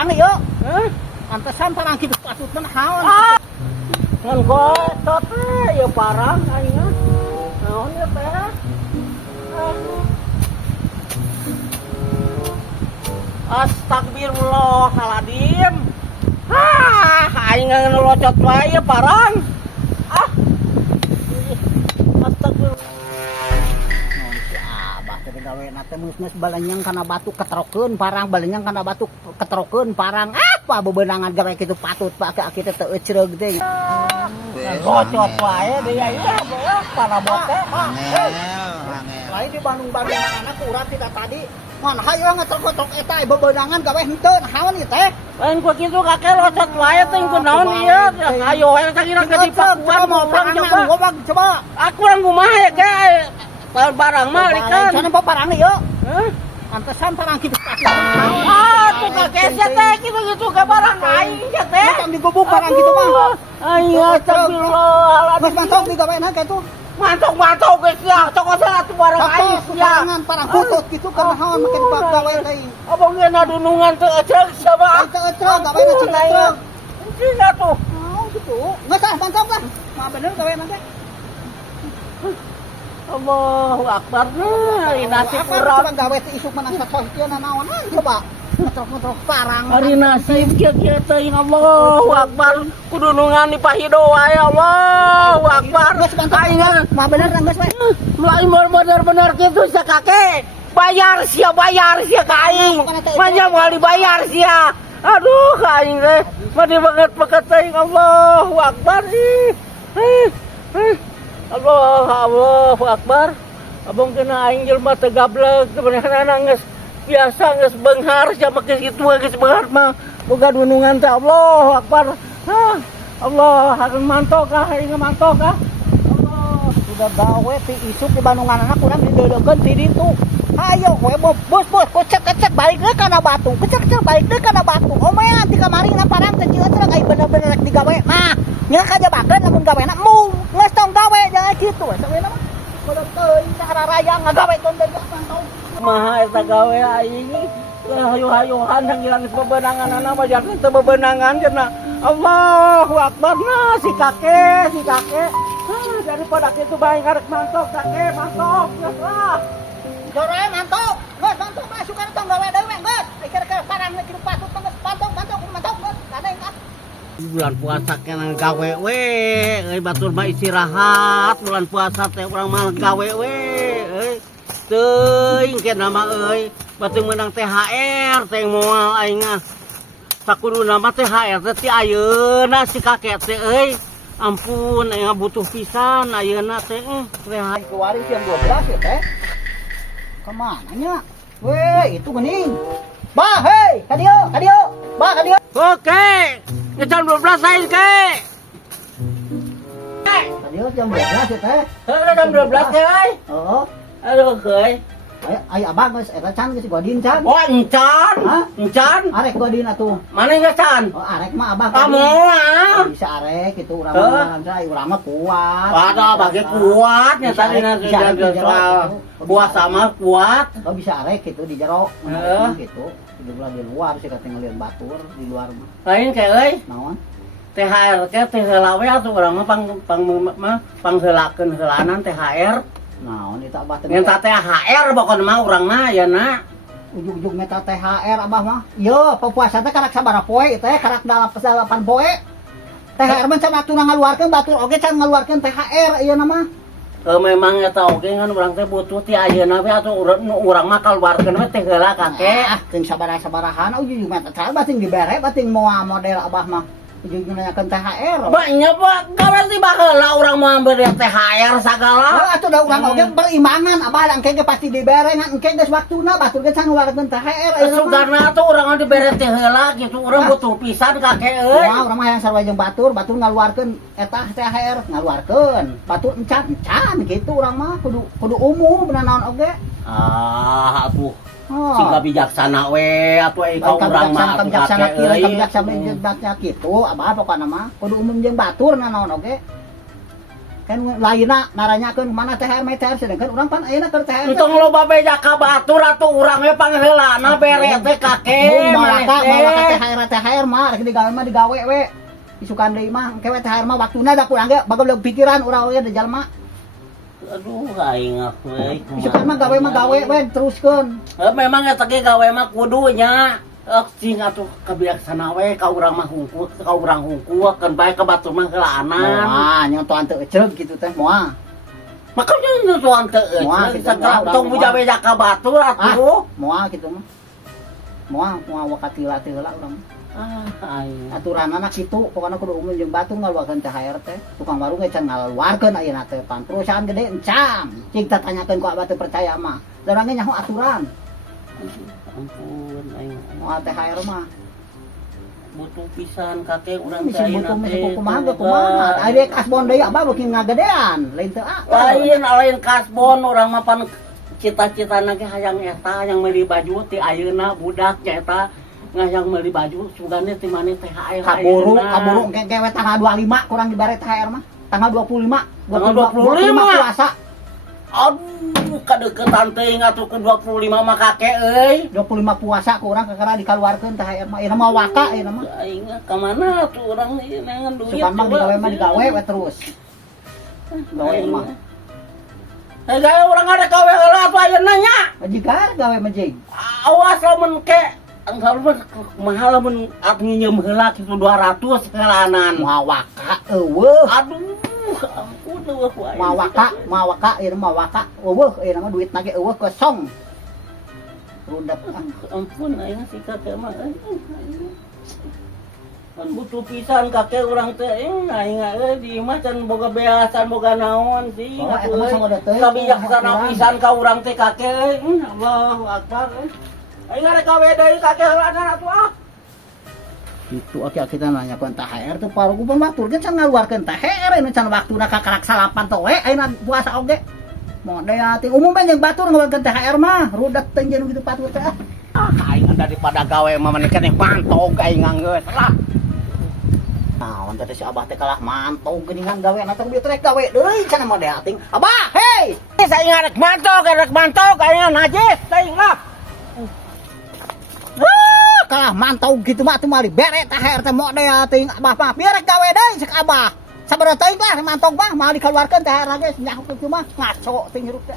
parang ieu. Pantesan parang kitu patutna naon. Ngan gotot ya parang aing mah. Naon ya teh? Astagfirullahaladzim. Aing ngelocot wae ya parang. Astagfirullah. Abah teh gawe na teh meus balanyang kana batu keterokeun parang balanyang kana batu keterokeun parang apa bebenangan gawe kitu patut pak kita teu ecreug teh. Ngocot wae deui aya para bote. Lain di Bandung-Bandung anak urang tidak tadi. Ngan hayu ngetrok-trok eta bebenangan gawe henteu naon ieu teh. Lain ku kitu kakek locot wae teh kunaon ieu? Ayo we sakira ke dipakuan mau urang coba. Aku urang kumaha ya ge? Barang mah kan. Cenah parang ieu. Pantesan parang kitu. Tuh kakek teh kitu-kitu ke barang aing teh. Bukan digubuk parang kitu mah. Ayo astagfirullah. Geus mantong digaweana kitu. Mantok geus ya. Cokosan atuh barang aing ya. Parangan parang putut kitu kana haon make gawe teh. Abang geus nadunungan teu eceug sabab. Teu eceug gaweana cing eceug. Cing atuh. Oh gitu. Geus ah mantong lah. Mah bener gaweana teh. Allahu Akbar. Ari nasib urang. Coba gawe teh isuk menang sasohkeun naon coba. Ngetrok-ngetrok parang. Ari nasib kieu teh Allahu Akbar. Kudunungan di pahido wae Allahu Akbar. Aing mah bener geus we. Lain bener-bener kitu sa kakek. Bayar sia ka aing. Manya moal dibayar sia. Aduh aing teh. Mah banget teh Allahu Akbar sih. Allahu Akbar. Abang kena aing jelema teu gablek sebenarnya geus biasa geus beunghar sia make kitu geus beunghar mah boga dunungan teh Allahu Akbar. Allah hareup mantok kah aing mantok kah. Allah udah gawe ti isuk di Bandungan anak urang dideudeukkeun ti ditu. Hayo we bos kecek balik deui kana batu. Kecek balik deui kana batu. Omean ti kamari na parang teh cieu cenah ai bener-bener rek digawe. Nah, nya kajabakeun lamun gawena mung geus tong gawe jangan kitu we. Saweuna mah kudu teuing cara raya ngagawe ton deui mantau. Kumaha eta gawe aing hayu-hayuhan hilang bebenangan anak mah jangan teu bebenangan cenah. Allahu Akbar nah si kakek. Daripada kitu bae karek mantok kakek mantok geus lah. Jore mantok. Geus mantok masuk kana tong gawe deui geus. Keur parang kitu patut geus mantok geus. Kadang bulan puasa kena gawe we euy batur mah istirahat bulan puasa teh urang mah gawe we euy teuing kena mah euy batur meunang THR teh moal aing mah sakuduna mah THR teh ti ayeuna si kakek teh euy ampun aing butuh pisan ayeuna teh THR kemarin jam 12 ya teh. Kemana nya? Weh itu geuning. Bah hei kadio. Bah kadio. Oke. Jam 12 aing ke. Kadio jam 12 ya teh. Heuh jam 12 teh euy. Heeh. Aduh keuy. Aya abah geus eta can geus godin can. Oh encan. Hah? Encan. Arek godin atuh. Mana geus can? Oh arek mah abah. Kamu lah. Bisa arek itu urang mah urang mah kuat. Ada bagi kuat nya tadi soal puasa mah kuat. Oh bisa arek gitu di jero. Heeh. Gitu. Di luar sih katanya ngeliat batur di luar mah. Lain kayak euy. Naon? THR teh heula we atuh urang mah panghelakeun heulanan THR. Naon eta abah teh. Minta THR pokona mah urang mah ayeuna. Ujug-ujug meta THR abah mah. Yo, puasa teh karak sabaraha poe teh karak 8 poe. THR mah can atuh ngaluarkeun batur oge can ngaluarkeun THR ieu mah. Memang eta oge ngan urang teh butuh ti ayeuna we atuh urang mah kaluarkeun we teh heula kakek. Teu sabaraha-sabarahan ujug meta cara bating dibere bating moal model abah mah. Ujug nanyakeun THR. Banyak Pak, kabar ti baheula urang mah beri THR sagala. Atuh da urang oge berimbangan abah engke ge pasti dibere ngan engke geus waktuna batur ge can ngaluarkeun THR. Sugarna atuh urang mah dibere teh heula kitu urang butuh pisan kakek euy. Wah, urang mah hayang sarua jeung batur ngaluarkeun eta THR ngaluarkeun. Batur encan kitu urang mah kudu umum bener naon oge. Atuh sing bijaksana we atuh ka urang mah atuh kakek euy. Bijaksana kitu abah pokona mah kudu umum jeung batur naon oge. kan lainna naranyakeun mana THR mah THR sedangkan urang pan ayeuna keur THR. Entong loba beja ka batur atuh urang we pangheulana bere teh kake. Malaka THR mah rek digawe mah digawe we. Isukan deui mah engke we THR mah waktuna da kurang ge bageula pikiran urang we da jalma. Aduh aing we. Isukan mah gawe we teruskeun. Memang eta ge gawe mah kudunya. Cing atuh kabijaksana we ka urang mah hungkul, ka urang hungkul kan bae ka batur mah heulanan. Moal nyotoan teu eceug kitu teh moal. Makanya nyotoan teu eceug tong buja beja ka batur atuh. Moal kitu mah. Moal wakatila teh heula urang. Aing. Aturanana kitu pokona kudu umum jeung batur ngaluarkeun THR teh. Tukang warung ge can ngaluarkeun ayeuna teh pan perusahaan gede encam. Cing tanyakeun ku abah teu percaya mah. Da urang ge nyaho aturan. Ampun aing. Moal THR mah Butuh pisan kakek urang misi teh butuh misi kumaha. Aya kasbon deui abah beuki ngagedean, lain teu lain kasbon urang mah pan cita-citana ge hayang eta yang meuli baju ti ayeuna budak nya eta ngayang meuli baju sugane ti maneh THR kaburu engke we tanggal 25 kurang dibare THR mah. Tanggal 25 puasa. Aduh kadeukeutan teuing atuh ke 25 mah kakek euy. 25 puasa kurang kakara dikaluarkeun THR mah. Ieu mah waka ieu mah. Aing ka mana tuh urang ieu nengan duit. Sukan mah digawe mah digawe we terus. Gawe mah. Gawe urang ada gawe heula atuh ayeuna nya. Majikan gawe majig. Awas lamun ke anggareun mahal lamun nginjem heula kitu 200 heulanan. Moal waka eueuh. Aduh ampun eueuh wae. Mawaka ieu mah waka eueuh ieu mah duitna ge eueuh kosong. Rundak Ampun ayeuna si kakek mah kan butuh pisan kakek urang teh aing di imah can boga beasan boga naon sih kabijaksana pisan ka urang teh kakek Allahu akbar aing arek gawe deui kakek heulana atuh ah. Itu aki-aki teh nanyakeun THR teh paruh batur ge can ngaluarkeun THR anu can waktuna kakarak salapan teh we ayeuna puasa oge. Moal daya ting umumna jeung batur ngaluarkeun THR mah rudet teh jeung kitu batur teh. Aing daripada gawe mah maneh keneh mantog aing geus lah. Naon teh si abah teh kalah mantog geuningan gaweana teh bieu trek gawe deui cenah mah daya ting. Abah, hei! Saing arek mantog aing najis saing lah. Kalah mantau gitu mah tuh mah dibere THR teh moal daya ting abah mah biar rek gawe deui cek abah. Sabaraha teuing lah mantog mah mal dikeluarkeun THR ge nya kitu mah ngaco ting hirup teh.